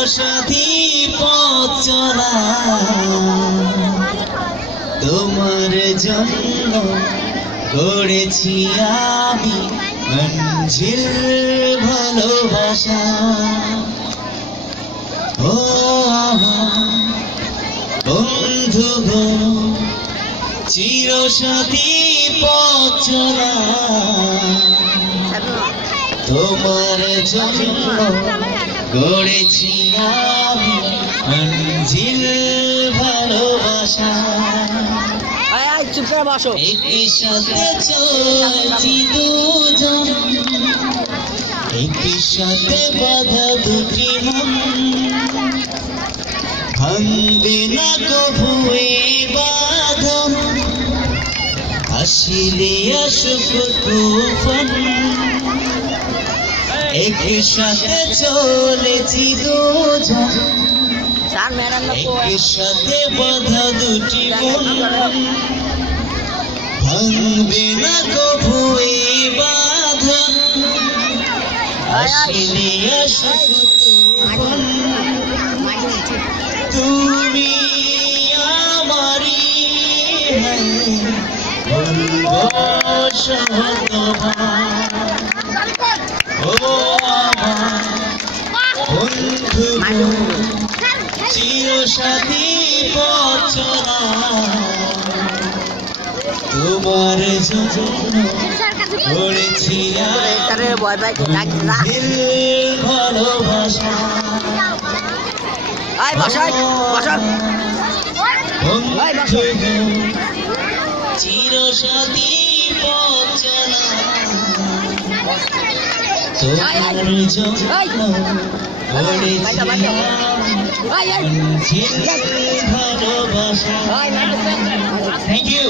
চিরসাথী পথ চলা তোমার জন্য গড়েছি আমি মঞ্জিল ভালোবাসা। ও আমার বন্ধু গো, চিরসাথী পথ চলা তোমার জন্য গড়েছি আমি মঞ্জিল ভালোবাসা। একই সাথে চলছি দুজন, একই সাথে বাধা দুটি মন, ভাঙবে না কভু এই বাঁধন, আসিলে আসুক তুফান। একই সাথে চলেছি দুজন, একই সাথে বাঁধা দুটি মন, ভাঙবে না কভু এই বাঁধন, আসিলে আসুক তুফান। তুমি আমারি বলবো শতবার। ও আমার বন্ধু চিরসাথী পথ চলা তোমার জন্য গড়েছি ভালোবাসা। চিরসাথী পথ চলা তোমার জন্য গড়েছি ভালোবাসা। Thank you.